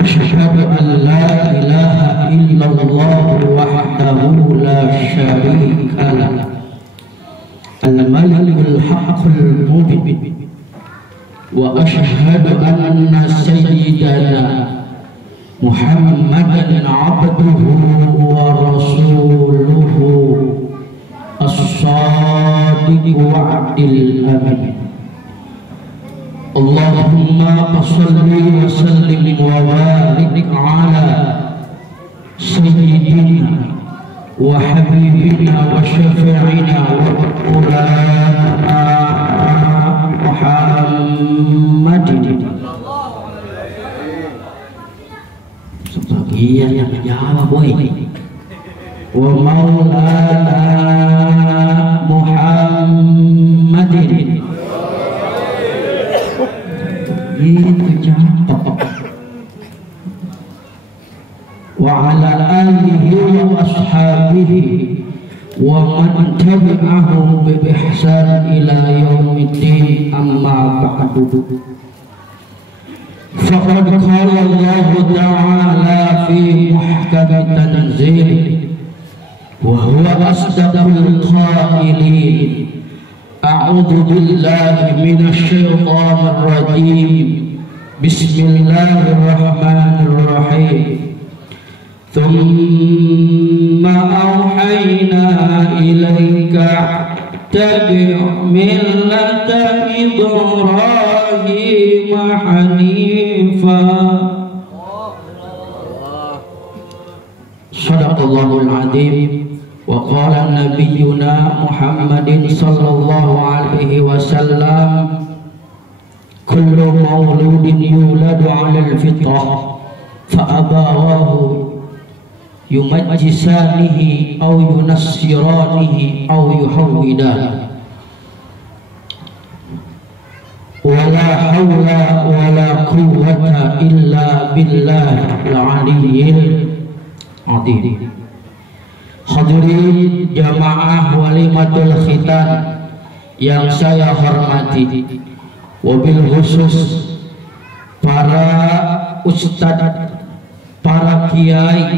أشهد أن لا إله إلا الله وحده لا شريك له الملك الحق المبين وأشهد أن سيدنا محمدا عبده ورسوله الصادق وعد الأمين اللهم صل وسلم وبارك على سيدنا وحبيبنا وشفيعنا ومولانا محمد. Sebagian yang menjawab boy. Wa maulana Muhammadin. Itu cakep. Wa ala alihi wa ashabihi wa man tabi'ahum bi ihsan ila yaumiddin amma ba'du. Faqad qala Allah ta'ala fi muhkam tanzil wa huwa asdaqul qailin. A'udzu billahi minasy syaithanir rajim. Bismillahirrahmanirrahim. Thumma awhayna ilaika tabi' millata Ibrahim hanifa. Shadaqallahul azim. Wa qala nabiyyuna Muhammadin sallallahu alaihi wasallam kullu mauludin yuladu 'alal fitrah fa abawahu yumajjisanihi aw yunassiranihi aw yuhawwidanihi wala hawla wala quwwata illa billahil aliyyil azim. Hadirin jamaah walimatul khitan yang saya hormati, wabil khusus para ustadz, para kiai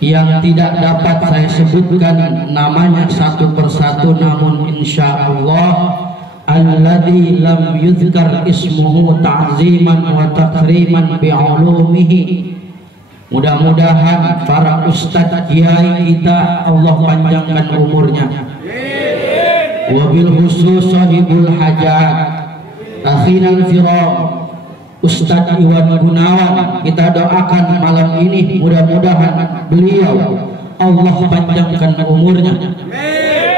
yang tidak dapat saya sebutkan namanya satu persatu, namun insya Allah alladzi lam yuzkar ismuhu ta'ziman wa takriman bi'ulumihi. Mudah-mudahan para ustadz kiai kita Allah panjangkan umurnya. Wabil khusus sahibul hajat akhina al-firam Ustadz Iwan Gunawan, kita doakan malam ini mudah-mudahan beliau Allah panjangkan umurnya,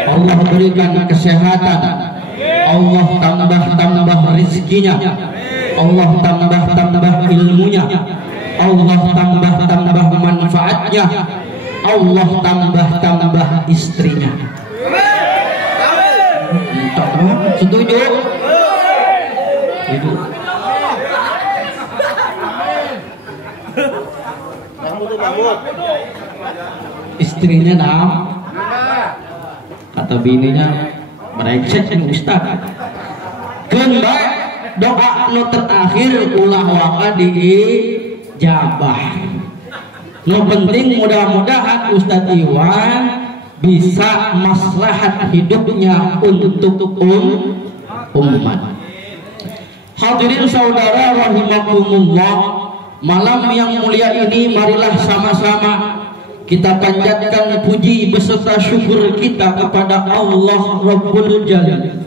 Allah berikan kesehatan, Allah tambah rezekinya, Allah tambah ilmunya, Allah tambah manfaatnya, Allah tambah istrinya. Setuju? Istrinya nah, kata bininya brengsek nih Ustaz. Kembali doa nu terakhir ulah waka dijabah. Nu penting mudah-mudahan Ustaz Iwan bisa maslahat hidupnya untuk umat. Hadirin saudara rahimakumullah, malam yang mulia ini marilah sama-sama kita panjatkan puji beserta syukur kita kepada Allah Rabbul Jalil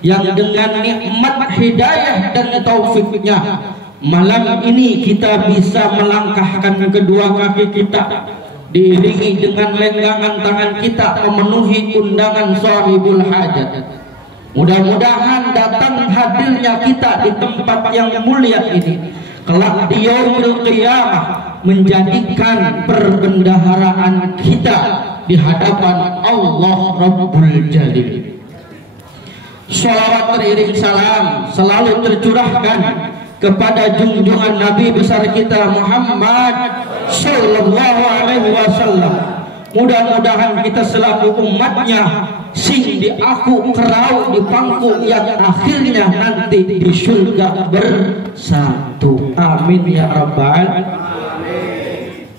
yang dengan nikmat hidayah dan taufiknya malam ini kita bisa melangkahkan kedua kaki kita diiringi dengan lenggangan tangan kita memenuhi undangan sahibul hajat. Mudah-mudahan datang hadirnya kita di tempat yang mulia ini kelak di yaumil qiyamah menjadikan perbendaharaan kita di hadapan Allah Rabbul Jalil. Shalawat teriring salam selalu tercurahkan kepada junjungan Nabi besar kita Muhammad sallallahu alaihi wasallam. Mudah-mudahan kita selaku umatnya sing di aku kerau di pangku yang akhirnya nanti di surga bersatu. Amin ya rabbal.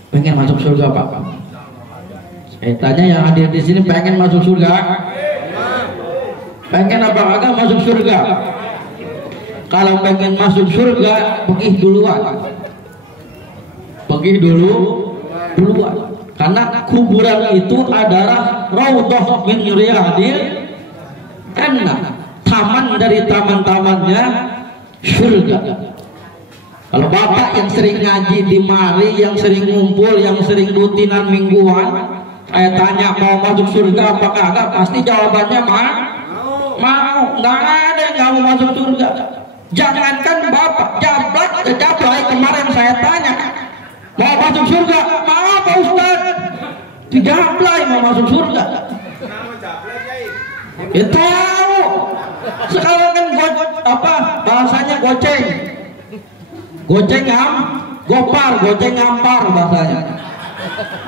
Pengen masuk surga Pak? Saya tanya yang hadir di sini pengen masuk surga? Pengen apa kagak masuk surga? Kalau pengen masuk surga, pergi duluan. Pergi duluan. Karena kuburan itu adalah raudhah min riyadil jannah, taman dari taman-tamannya surga. Kalau bapak yang sering ngaji di mari, yang sering ngumpul, yang sering rutinan mingguan, saya tanya mau masuk surga apa kagak, pasti jawabannya mau. Nggak ada yang nggak mau masuk surga. Jangankan bapak, jablay kemarin saya tanya mau masuk surga, mau Pak Ustaz? Dijablay mau masuk surga. Ya tahu. Sekarang kan bahasanya goceng. Gopar, goceng ngampar bahasanya.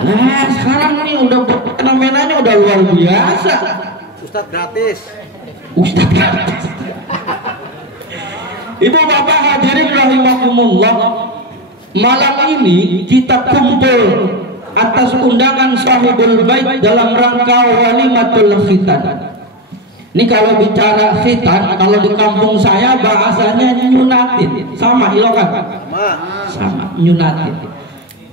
Nah, sekarang ini udah fenomenanya udah luar biasa. Ustaz gratis. Ibu bapak hadirin rahimakumullah, malam ini kita kumpul atas undangan sahibul bait dalam rangka walimatul khitan. Ini kalau bicara khitan, kalau di kampung saya bahasanya nyunatin, sama ilokan, sama nyunatin.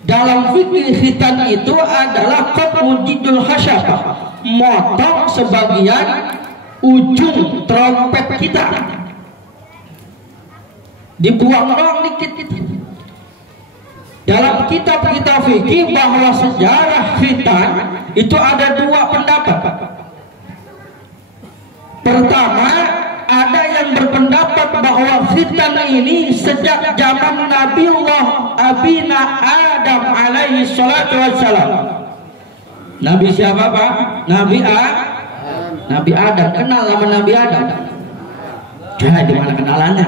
Dalam fikih khitan itu adalah qat'ul hasyafah, motong sebagian ujung trompet kita, dibuang doang dikit. Dalam kitab-kitab fikih bahwa sejarah khitan itu ada dua pendapat. Pertama, ada yang berpendapat bahwa khitan ini sejak zaman Nabiullah Abina Adam alaihi salatu wassalam. Nabi siapa Pak? Nabi Adam. Kenal sama Nabi Adam? Ya, di mana kenalannya?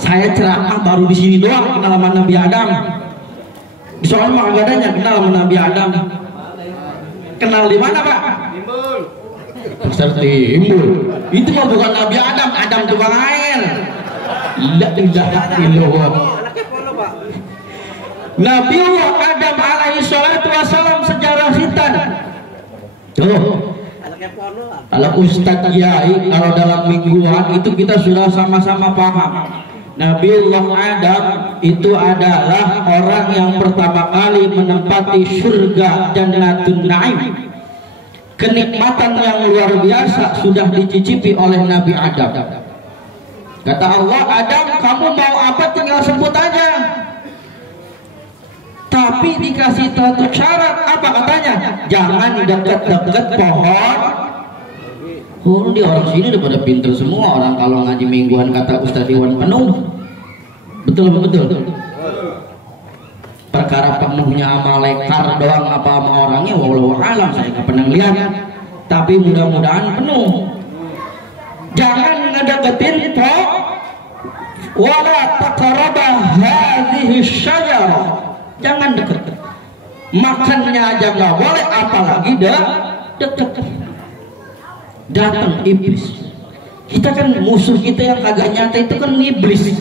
Saya ceramah baru di sini doang kenal sama Nabi Adam. Soalnya mah gak adanya kenal sama Nabi Adam. Kenal di mana Pak? Pasar Timbul. Itu mah bukan Nabi Adam, Adam tukang air. La ilaha illallah. Nabiullah Adam alaihi salatu wassalam sejarah khitan. Tuh. Kalau Ustadz Kiai, kalau dalam mingguan itu kita sudah sama-sama paham. Nabiullah Adam itu adalah orang yang pertama kali menempati surga Jannatun Naim. Kenikmatan yang luar biasa sudah dicicipi oleh Nabi Adam. Kata Allah, Adam kamu mau apa tinggal sebut aja. Tapi dikasih satu syarat, apa katanya? Jangan dekat-dekat pohon. Oh, di orang sini udah pada pinter semua. Orang kalau ngaji mingguan kata Ustadz Iwan penuh. Betul. Perkara penuhnya sama lekar doang apa sama orangnya wallahu alam, saya nggak pernah lihat. Tapi mudah-mudahan penuh. Jangan ngedeketin pohon. Wala taqrabah hadhihi syajarah. Jangan deket. Makannya aja nggak boleh, apalagi deket. Datang iblis. Kita kan musuh kita yang kagak nyata itu kan iblis.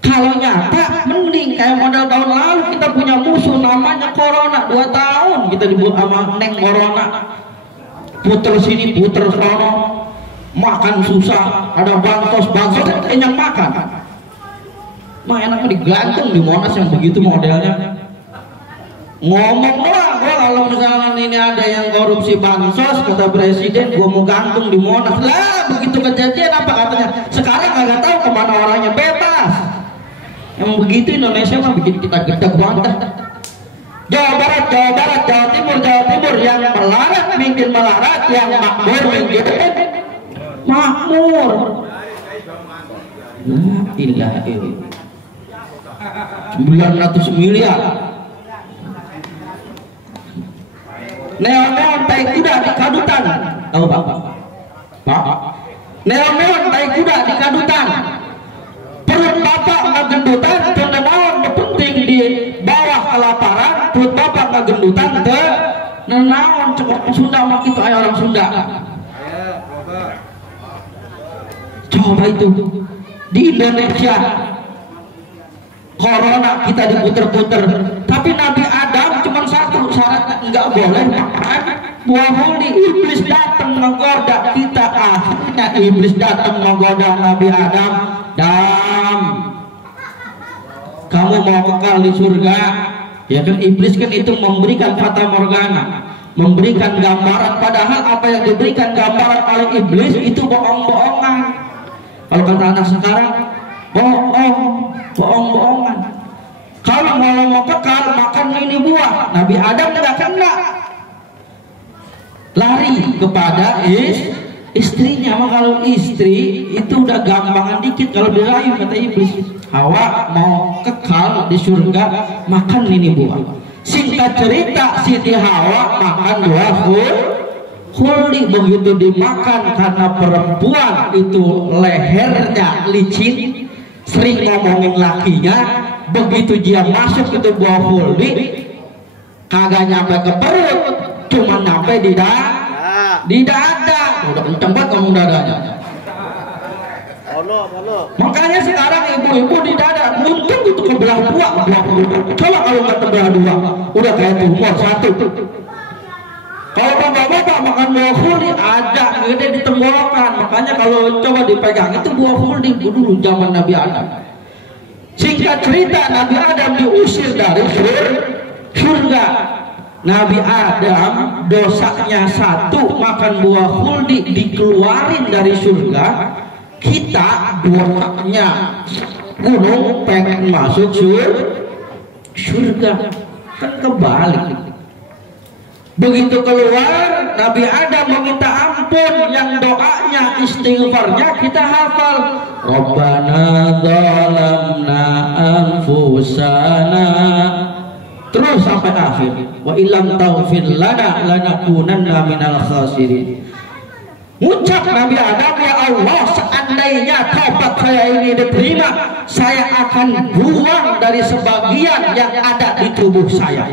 Kalau nyata mending kayak model tahun lalu kita punya musuh namanya corona, 2 tahun kita dibuat sama neng corona. Puter sini puter sana, makan susah, ada bansos kenyang makan. Mah enaknya digantung di Monas yang begitu modelnya. Ngomong doang, kalau misalnya ini ada yang korupsi bansos, kata presiden, gua mau gantung di Monas. Lah begitu kejadian apa katanya? Sekarang nggak tahu kemana orangnya, bebas. Yang begitu Indonesia mah bikin kita gedeg banget. Jawa Barat, Jawa Timur, yang melarat mungkin melarat, yang makmur mungkin makmur. La ilaha illallah. 900 miliar. Neon-neon tai kuda di kadutan. Tahu Pak? Neon-neon tai kuda di kadutan. Perut bapak ngegendutan, tenang penting di bawah kelaparan, perut bapak ngegendutan Nenaon cukup Sunda mah gitu aya orang Sunda. Coba itu di Indonesia corona kita diputer-puter, tapi Nabi Adam cuma satu syaratnya, nggak boleh makan buah huli. Iblis datang menggoda kita, akhirnya iblis datang menggoda Nabi Adam. Kamu mau kekal di surga, ya kan? Iblis kan itu memberikan fata morgana, memberikan gambaran, padahal apa yang diberikan gambaran oleh iblis itu bohong-bohongan. Kalau kata anak sekarang, bohong-bohongan. Kalau mau kekal makan ini buah, Nabi Adam tidak kena, lari kepada istrinya. Maka kalau istri itu udah gampangan dikit kalau dirayu, kata iblis. Hawa mau kekal di surga makan ini buah. Singkat cerita, Siti Hawa makan buah khuldi. Begitu dimakan, karena perempuan itu lehernya licin, sering ngomongin lakinya. Begitu dia masuk itu buah khuldi, kagak nyampe ke perut, cuma nyampe di dada. Udah kenceng banget ngomong dadanya. Makanya sekarang ibu-ibu di dada untung itu kebelah dua. Coba kalau nggak kebelah dua, udah kayak tumor satu. Kalau bapak-bapak makan buah khuldi ada gede di tenggorokan. Makanya kalau coba dipegang itu buah khuldi dulu zaman Nabi Adam. Singkat cerita, Nabi Adam diusir dari surga. Nabi Adam dosanya satu, makan buah khuldi, dikeluarin dari surga. Kita dosanya gunung pengen masuk surga, kan kebalik. Begitu keluar, Nabi Adam meminta ampun, yang doanya, istighfarnya kita hafal. Rabbana zalamna anfusana, terus sampai akhir. Wa illam taghfir lana lanakunanna minal khasirin. Ucap Nabi Adam, ya Allah, seandainya taubat saya ini diterima, saya akan buang dari sebagian yang ada di tubuh saya.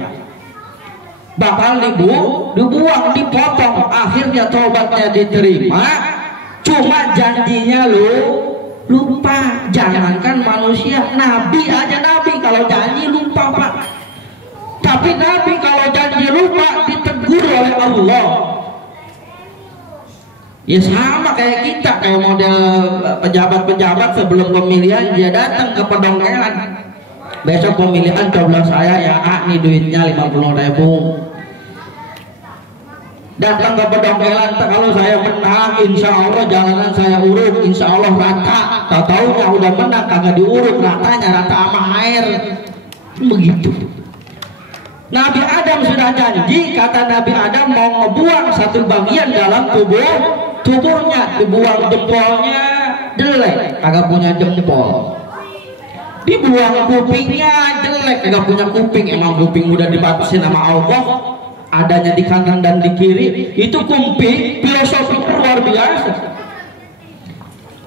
Bakal dibuang, dipotong. Akhirnya taubatnya diterima, cuma janjinya lupa. Jangankan manusia, Nabi aja, Nabi kalau janji lupa, Pak. Tapi Nabi kalau janji lupa ditegur oleh Allah. Ya sama kayak kita, kayak model pejabat-pejabat sebelum pemilihan dia datang ke pedongkelan. Besok pemilihan coblos saya ya, nih duitnya 50.000. Datang ke pedongkelan, kalau saya menang, insya Allah jalanan saya urut, insya Allah rata. Tahu-taunya udah menang kagak diurut, ratanya rata sama air. Begitu. Nabi Adam sudah janji, kata Nabi Adam mau ngebuang satu bagian dalam tubuhnya, dibuang jempolnya, jelek, kagak punya jempol. Dibuang kupingnya, jelek, kagak punya kuping. Emang kuping udah dibatasin sama Allah, adanya di kanan dan di kiri. Itu kuping, filosofi luar biasa.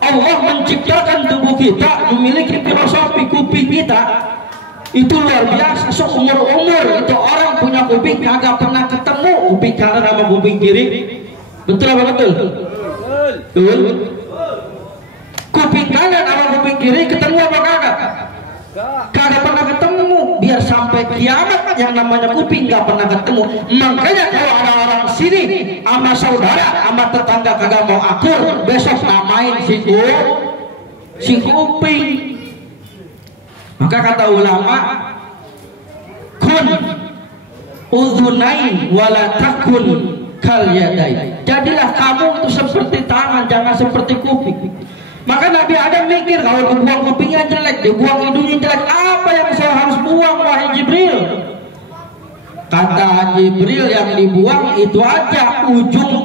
Allah menciptakan tubuh kita memiliki filosofi kuping kita. Itu luar biasa. Seumur-umur itu orang punya kuping kagak pernah ketemu kuping kanan sama kuping kiri. Betul apa betul? Betul. Kuping kanan sama kuping kiri ketemu apa kagak? Kagak pernah ketemu. Biar sampai kiamat yang namanya kuping gak pernah ketemu. Makanya kalau ada orang sini sama saudara sama tetangga kagak mau akur, besok namain si kuping. Maka kata ulama, kun udhunain wala takun kal yadain. Jadilah kamu itu seperti tangan, jangan seperti kuping. Maka Nabi Adam mikir, kalau dibuang kupingnya jelek, dibuang hidungnya jelek, apa yang saya harus buang, wahai Jibril? Kata Jibril, yang dibuang itu aja ujung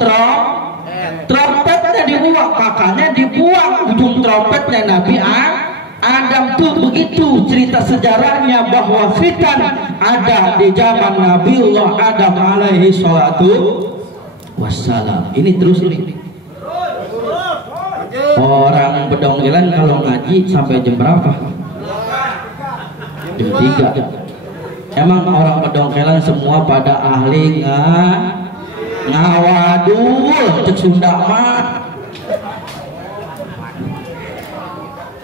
trompetnya dibuang. Makanya dibuang ujung trompetnya Nabi Adam tuh. Begitu cerita sejarahnya, bahwa fitan ada di zaman Nabiullah Adam alaihi salatu wassalam. Ini terus nih. Orang pedongkelan kalau ngaji sampai jam berapa? Jam 3. Emang orang Pedongkelan semua pada ahli ngawadul cek Sunda mah.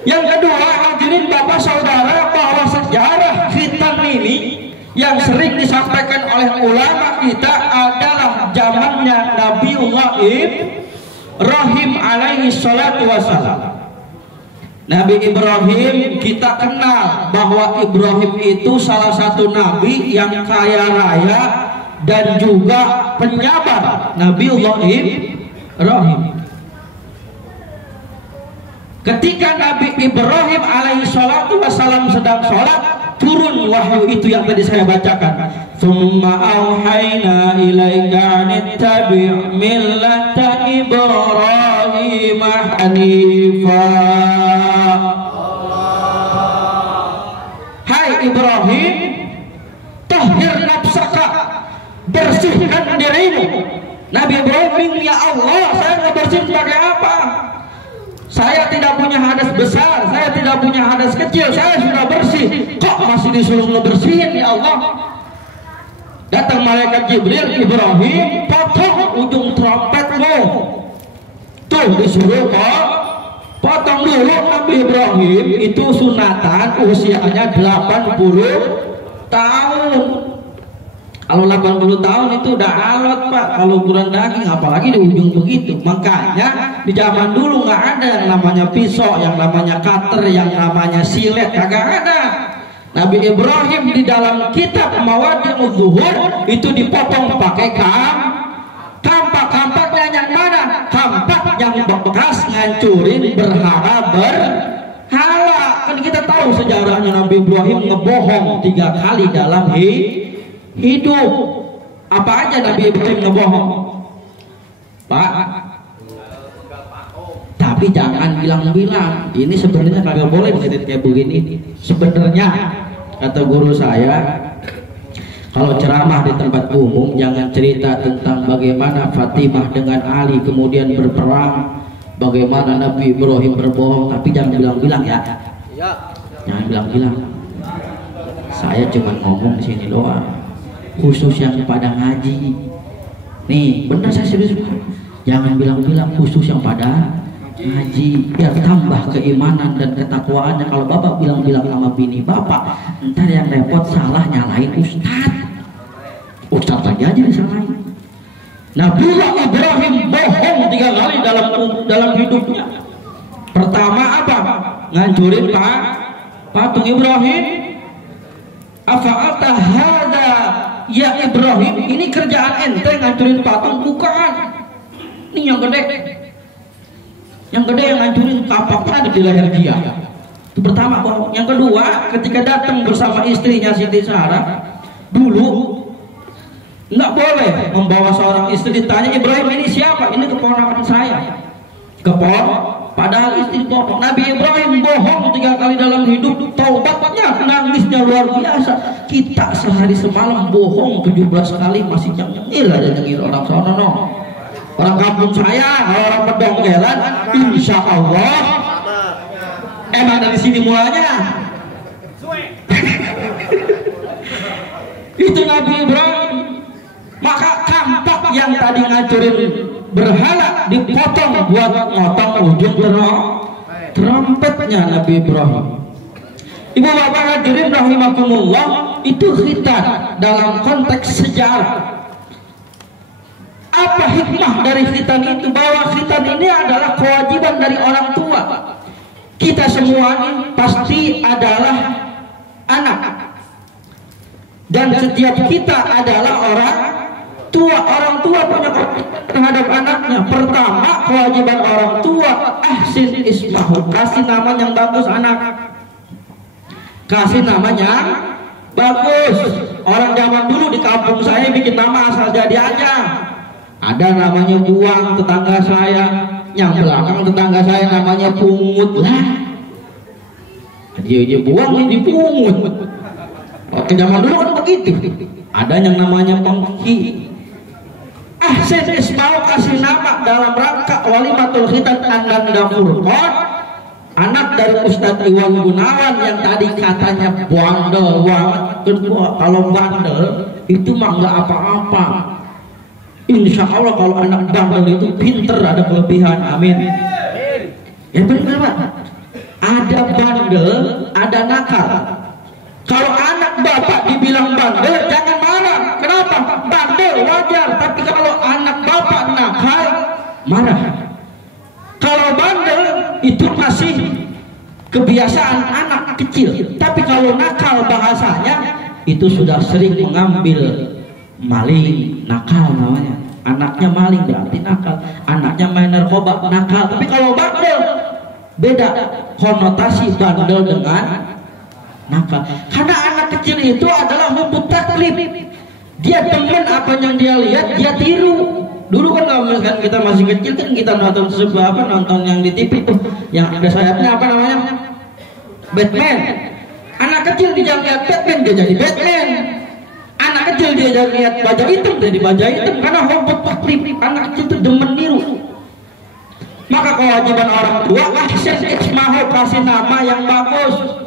Yang kedua, hadirin Bapak Saudara, bahwa sejarah khitan ini yang sering disampaikan oleh ulama kita adalah zamannya Nabiullah Ibrahim alaihi salatu wassalam. Nabi Ibrahim kita kenal bahwa Ibrahim itu salah satu nabi yang kaya raya dan juga penyabar. Nabiullah Ibrahim. Ketika Nabi Ibrahim alaihi salatu wassalam sedang sholat, turun wahyu itu yang tadi saya bacakan. Tsumma auhayna ilaika nittabi' millata Ibrahim hanifa. Hai Ibrahim, tahhir nafsaka, bersihkan dirimu. Nabi Ibrahim, ya Allah, saya nggak bersih pakai apa? Saya tidak punya hadas besar, saya tidak punya hadas kecil, saya sudah bersih. Kok masih disuruh bersihin ya Allah? Datang malaikat Jibril, Ibrahim, potong ujung trompetmu. Tuh disuruh potong dulu. Nabi Ibrahim itu sunatan usianya 80 tahun. Kalau 80 tahun itu udah alot Pak, kalau ukuran daging, apalagi di ujung begitu. Makanya di zaman dulu nggak ada yang namanya pisau, yang namanya cutter, yang namanya silet, kagak ada. Nabi Ibrahim di dalam kitab Mawadhi'udz Zuhur itu dipotong pakai kampak-kampaknya yang mana? Kampak yang bekas ngancurin berhala berhala. Kan kita tahu sejarahnya Nabi Ibrahim ngebohong 3 kali dalam hidup. Apa aja Nabi Ibrahim ngebohong, Pak? Tapi jangan bilang-bilang. Ini sebenarnya kagak boleh ngedit kayak begini. Sebenarnya kata guru saya, kalau ceramah di tempat umum jangan cerita tentang bagaimana Fatimah dengan Ali kemudian berperang, bagaimana Nabi Ibrahim berbohong. Tapi jangan bilang-bilang ya. Jangan bilang-bilang. Saya cuma ngomong di sini doang, khusus yang pada ngaji. Nih, benar saya serius. Jangan bilang-bilang, khusus yang pada ngaji, biar tambah keimanan dan ketakwaannya. Kalau bapak bilang-bilang sama bini bapak, ntar yang repot salah nyalain ustadz lagi aja disalahin. Nabiullah Ibrahim bohong 3 kali dalam hidupnya. Pertama apa? Ngancurin patung Ibrahim. Afa'alta hada ya Ibrahim, ini kerjaan ente ngancurin patung? Bukan. Ini yang gede. Yang gede yang ngancurin kapaknya ada di leher dia. Itu pertama. Yang kedua, ketika datang bersama istrinya Siti Sarah, dulu nggak boleh membawa seorang istri. Ditanya, Ibrahim ini siapa? Ini keponakan saya. Padahal istri bohong. Nabi Ibrahim bohong 3 kali dalam hidup. Taubatnya, nangisnya luar biasa. Kita sehari semalam bohong 17 kali masih nyengir aja, nyengir orang sono. Orang kampung saya, orang Pedongkelan, insya Allah emang dari sini mulanya. Itu Nabi Ibrahim. Maka kampak yang tadi ngancurin berhala dipotong buat ngotong ujung trompetnya Nabi Ibrahim. Ibu bapak hadirin rahimakumullah, itu khitan dalam konteks sejarah. Apa hikmah dari khitan itu? Bahwa khitan ini adalah kewajiban dari orang tua. Kita semua ini pasti adalah anak, dan setiap kita adalah orang tua. Orang tua punya kewajiban terhadap anaknya. Pertama, kewajiban orang tua, ahsin ismahu, kasih nama yang bagus anak. Kasih namanya bagus. Orang zaman dulu di kampung saya bikin nama asal jadi aja. Ada namanya Buang, tetangga saya. Yang belakang tetangga saya namanya Pungut. Lah, dia Buang ini Pungut. Oke, zaman dulu kan begitu. Ada yang namanya Pengki. Ahsin ismau, kasih nama dalam rangka walimatul khitan dan furqan. Anak dari Ustadz Iwan Gunawan yang tadi katanya bandel banget. Kalau bandel itu mah nggak apa-apa. Insya Allah kalau anak bandel itu pinter, ada kelebihan. Amin. Ya benar Pak. Ada bandel, ada nakal. Kalau anak bapak dibilang bandel, jangan marah. Kenapa? Bandel wajar. Tapi kalau anak bapak nakal, marah. Kalau bandel itu masih kebiasaan anak kecil, tapi kalau nakal bahasanya itu sudah sering mengambil, maling, nakal namanya. Anaknya maling berarti nakal, anaknya main narkoba nakal. Tapi kalau bandel beda konotasi bandel dengan nakal. Karena anak kecil itu adalah hubbut taklid. Dia demen apa yang dia lihat, dia tiru. Dulu kan kalau misalkan kita masih kecil kan kita nonton sebuah apa, nonton yang di TV tuh yang ada sayapnya apa namanya, Batman. Anak kecil dia lihat Batman, dia jadi Batman. Anak kecil dia jadi lihat baja hitam, jadi baja hitam. Karena hubbut taklid, anak kecil itu demen niru. Maka kewajiban orang tua ahsan ismahu, kasih nama yang bagus.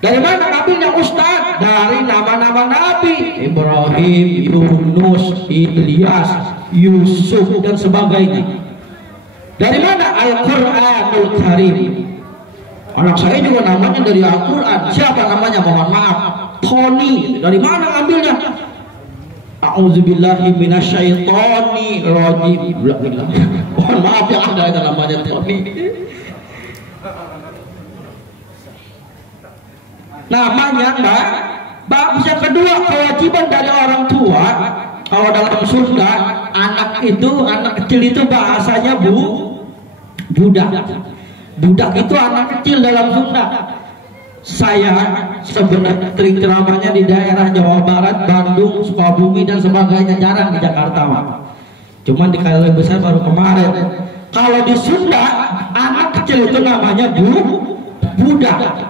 Dari mana ngambilnya Ustaz? Dari nama-nama Nabi Ibrahim, Yunus, Ilyas, Yusuf dan sebagainya. Dari mana? Al-Quranul Karim. Anak saya juga namanya dari Al-Quran. Siapa namanya? Mohon maaf, Tony. Dari mana ngambilnya? A'udzubillahi minasyaitonir rajim. Mohon maaf ya, ada namanya Tony. Namanya Mbak. Yang kedua, kewajiban dari orang tua. Kalau dalam surga, anak kecil itu bahasanya budak. Budak itu anak kecil dalam surga. Saya sebenarnya ceramahnya di daerah Jawa Barat, Bandung, Sukabumi dan sebagainya, jarang di Jakarta, Pak. Cuman di kali besar baru kemarin. Kalau di Sunda, anak kecil itu namanya budak.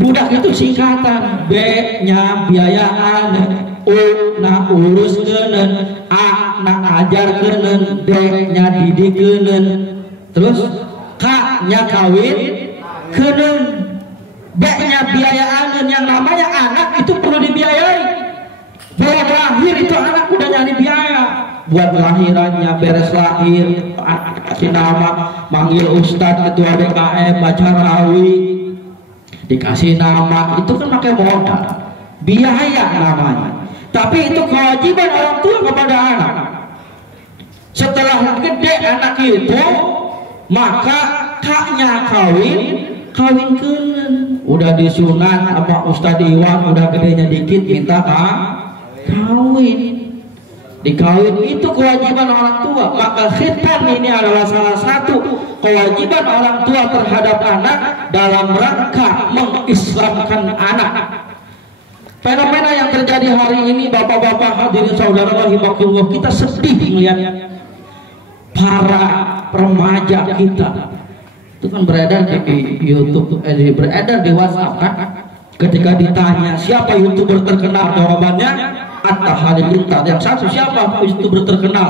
Budak itu singkatan, B-nya biayaan, U-na urus kenen, A-na ajar kenen, D-nya didik kenen, terus K-nya kawin kenen, B-nya biayaan. Yang namanya anak itu perlu dibiayai. Buat lahir itu anak udah nyari biaya. Buat lahirannya, beres lahir, kasih nama, manggil Ustadz, ketua BKM, baca rawi, dikasih nama, itu kan pakai modal, biaya namanya. Tapi itu kewajiban orang tua kepada anak. Setelah gede anak itu, maka kaknya kawin kenen. Udah disunat sama Ustadz Iwan, udah gedenya dikit minta kawin. Dikawin itu kewajiban orang tua. Maka khitan ini adalah salah satu kewajiban orang tua terhadap anak dalam rangka mengislamkan anak. Fenomena yang terjadi hari ini, bapak-bapak hadirin saudara rahimakumullah, kita sedih melihat para remaja kita. Itu kan beredar di YouTube, beredar di WhatsApp kan. Ketika ditanya siapa YouTuber terkenal, jawabannya Atta Halilintar. Yang satu siapa YouTuber terkenal?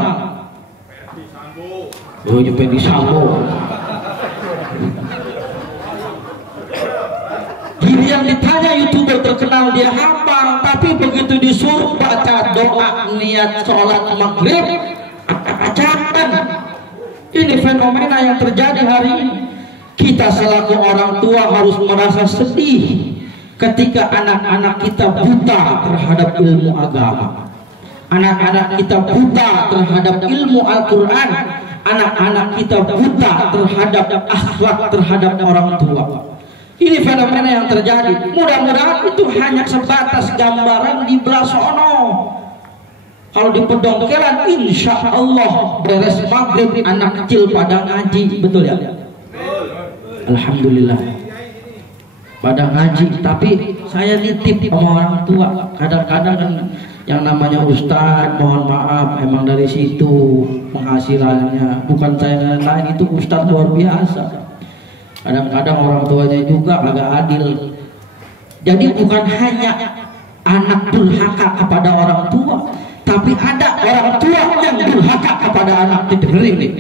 Ferdi Sambo. Yang ditanya YouTuber terkenal dia hafal, tapi begitu disuruh baca doa niat sholat maghrib, acak-acakan. Ini fenomena yang terjadi hari ini. Kita selaku orang tua harus merasa sedih ketika anak-anak kita buta terhadap ilmu agama, anak-anak kita buta terhadap ilmu Al-Quran, anak-anak kita buta terhadap akhlak terhadap orang tua. Ini fenomena yang terjadi. Mudah-mudahan itu hanya sebatas gambaran di belah sono. Kalau di Pedongkelan, insya Allah beres maghrib anak kecil pada ngaji, betul ya? Alhamdulillah pada ngaji. Tapi saya nitip sama orang tua, kadang-kadang kan yang namanya ustadz, mohon maaf, emang dari situ penghasilannya, bukan saya lain, itu ustadz luar biasa. Kadang-kadang orang tuanya juga agak adil. Jadi bukan hanya anak durhaka kepada orang tua, tapi ada orang tua yang durhaka kepada anak. Didengerin nih,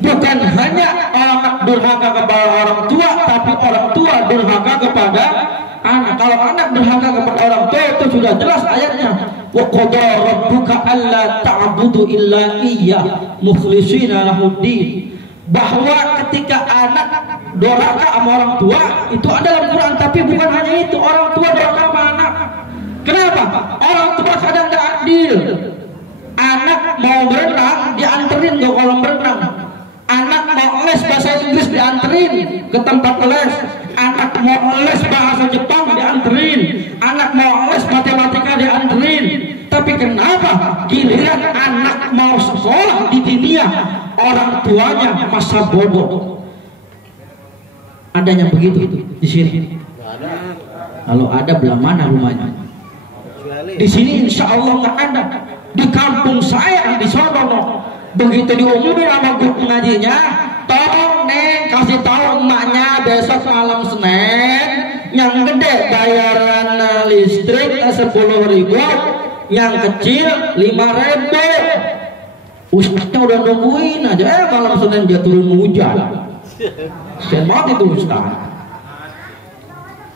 bukan hanya anak durhaka kepada orang tua, tapi orang tua durhaka kepada anak. Kalau anak durhaka kepada orang tua itu sudah jelas ayatnya. Wa qada rabbuka alla ta'budu illa iyyah mukhlishina lahuddin. Bahwa ketika anak durhaka sama orang tua itu ada dalam Quran, tapi bukan hanya itu, orang tua durhaka sama anak. Kenapa? Orang tua kadang tidak adil. Anak mau berenang dianterin ke kolam berenang. Anak mau les bahasa Inggris dianterin ke tempat les. Anak mau les bahasa Jepang dianterin. Anak mau les matematika dianterin. Tapi kenapa giliran anak mau sekolah di dunia, orang tuanya masa bodoh? Adanya begitu di sini? Kalau ada, belah mana rumahnya? Di sini insya Allah nggak ada. Di kampung saya di Sono, begitu diumumin sama guru pengajinya, tolong neng kasih tahu emaknya besok malam Senin yang gede bayaran listrik 10.000, yang kecil 5.000. Ustaznya udah nungguin aja, malam Senin dia turun hujan. Kasian banget itu Ustaz.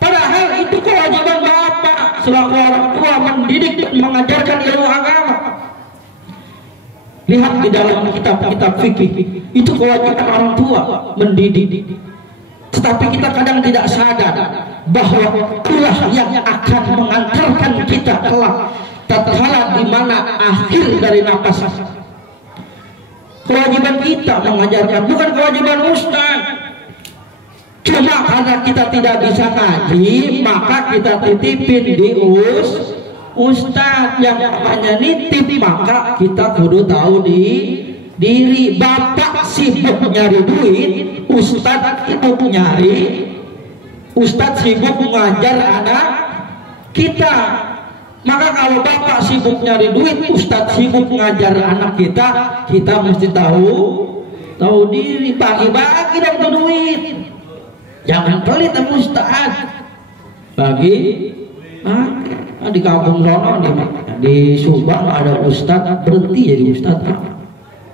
Padahal itu kewajiban bapak selaku orang tua mendidik dan mengajarkan ilmu agama. Lihat di dalam kitab-kitab fikih, itu kewajiban orang tua mendidik. Tetapi kita kadang tidak sadar bahwa itulah yang akan mengantarkan kita kelak tatkala di mana akhir dari nafas. Kewajiban kita mengajarkan, bukan kewajiban ustaz. Cuma karena kita tidak bisa ngaji, maka kita titipin di ustaz. Yang namanya nitip, maka kita kudu tahu diri. Bapak sibuk nyari duit, ustaz sibuk nyari, ustaz sibuk mengajar anak kita. Maka kalau bapak sibuk nyari duit, ustaz sibuk mengajar anak kita, kita mesti tahu diri. Bagi-bagi dong tuh duit. Jangan pelit sama ustaz. Bagi di kampung Rono di Subang ada ustaz berhenti jadi ustaz.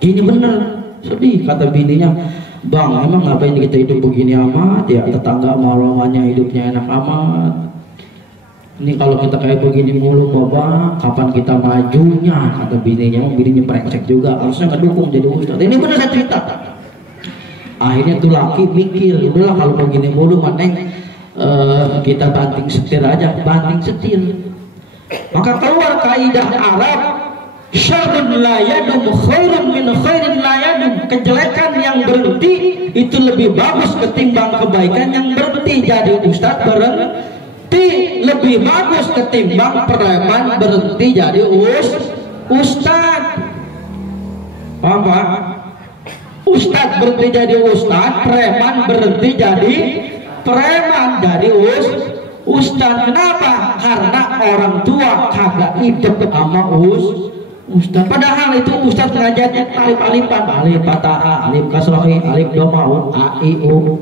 Ini bener, sedih kata bininya. Bang, emang ngapain kita hidup begini amat ya? Tetangga maromannya hidupnya enak amat. Ini kalau kita kayak begini mulu bapak, kapan kita majunya? Kata bininya. Emang bininya brengsek juga, harusnya ngedukung jadi ustaz. Ini bener saya cerita. Akhirnya tuh laki mikir, udahlah kalau begini mulu maneng kita banting setir aja, banting setir. Maka keluar kaidah Arab, syarrun la yadum khairun min khairin la yadum. Kejelekan yang berhenti itu lebih bagus ketimbang kebaikan yang berhenti. Jadi ustaz berhenti lebih bagus ketimbang preman berhenti jadi ustaz. Paham Pak? Ustaz berhenti jadi ustaz, preman berhenti jadi preman, jadi ustaz. Kenapa? Karena orang tua kagak hidup sama ustaz. Padahal itu ustaz ngajarnya alif-alifan, alif fatahah, alif kasrohi, alif dhamma, a i u.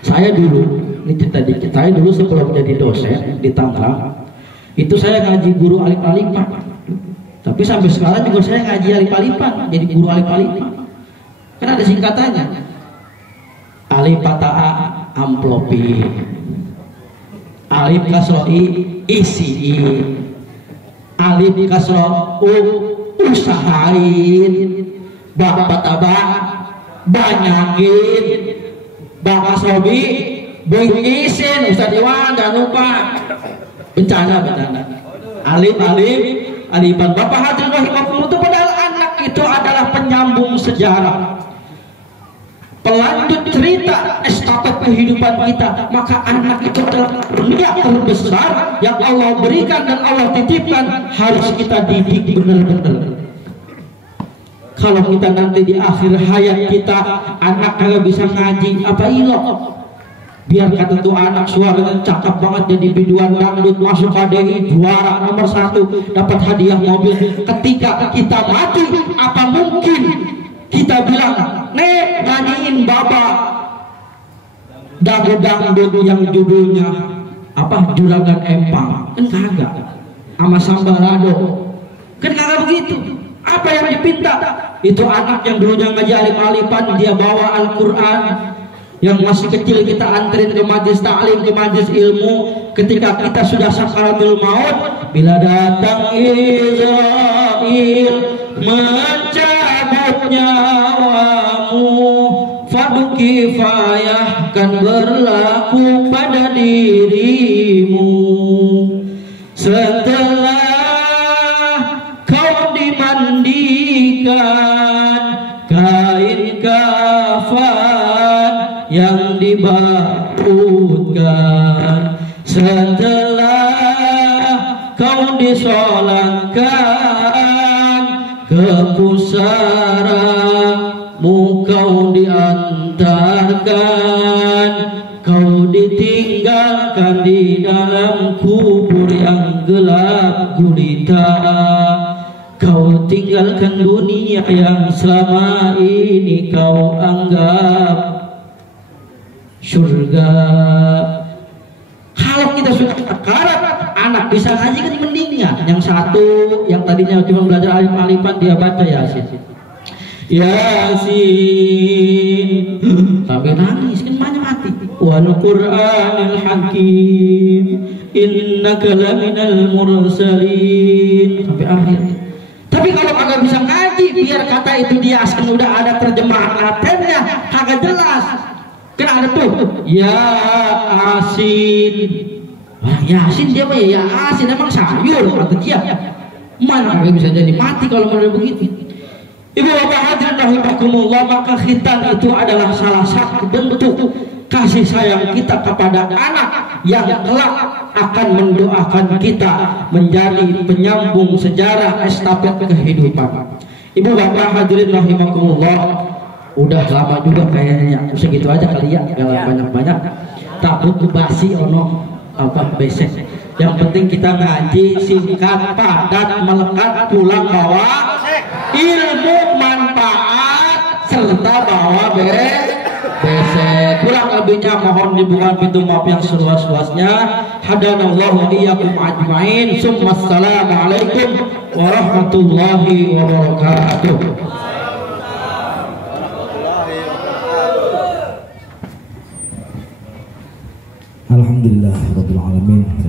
Saya dulu, ini cerita dikit, saya dulu sebelum jadi dosen di Tangerang, itu saya ngaji guru alif-alifan. Tapi sampai sekarang juga saya ngaji alif-alifan, jadi guru alif-alifan. Kan ada singkatannya. Alif fatahah amplopi, alif kasrohi isi, alif kasroh usahain, ba fatahah banyakin, ba kasrobi bunyisin. Ustaz Iwan jangan lupa bencana. Alif alifan. Bapak hadirin rahimakumullah, itu padahal anak itu adalah penyambung sejarah, pelanjut cerita estafet kehidupan kita. Maka anak itu adalah niat terbesar yang Allah berikan dan Allah titipkan, harus kita didik benar-benar. Kalau kita nanti di akhir hayat kita anak kagak bisa ngaji, apa ilok? Biar kata tuh anak suaranya cakep banget jadi biduan dangdut, masuk KDI juara nomor 1, dapat hadiah mobil. Ketika kita mati, apa mungkin kita bilang, nek nyanyiin baba dangdut yang judulnya apa, Juragan Empang? Kan kagak. Sama Sambalado kan kagak begitu. Apa yang dipinta? Itu anak yang dulunya ngaji alif-alifan, dia bawa Al-Quran. Yang masih kecil kita anterin ke majlis ta'lim, ke majlis ilmu. Ketika kita sudah sakaratul maut, bila datang Israel mencabut nyawamu, fardu kifayah kan berlaku pada dirimu. Setelah kau dimandikan kain kafan yang dibautkan, setelah kau disolatkan ke pusaramu, kau diantarkan, kau ditinggalkan di dalam kubur yang gelap gulita. Kau tinggalkan dunia yang selama ini kau anggap surga. Kalau kita sudah sekarat, anak bisa ngaji kan mendingnya. Yang satu, yang tadinya cuma belajar alif-alifan, dia baca Yasin. Yasin, sampai nangis kan banyak mati. Wal Qur'anil Hakim, innaka laminal mursalin, sampai akhir. Tapi kalau kagak bisa ngaji, biar kata itu di Yasin udah ada terjemahan latennya, kagak jelas. Kan ada tuh Yasin. Wah, Yasin dia mah ya Yasin, emang sayur kata dia. Mana kagak bisa jadi mati kalau model begitu. Ibu bapak hadirin rahimakumullah, maka khitan itu adalah salah satu bentuk kasih sayang kita kepada anak yang kelak akan mendoakan kita menjadi penyambung sejarah estafet kehidupan. Ibu bapak hadirin rahimakumullah, udah lama juga kayaknya, segitu aja kali ya, gak banyak-banyak. Takut basi ono apa besek. Yang penting kita ngaji singkat, padat, melekat, pulang bawa ilmu manfaat serta bawa besek. Kurang lebihnya mohon dibuka pintu maaf yang seluas-luasnya. Hadanallahu wa iyyakum ajmain. Assalamualaikum warahmatullahi wabarakatuh. Alhamdulillah rabbil alamin.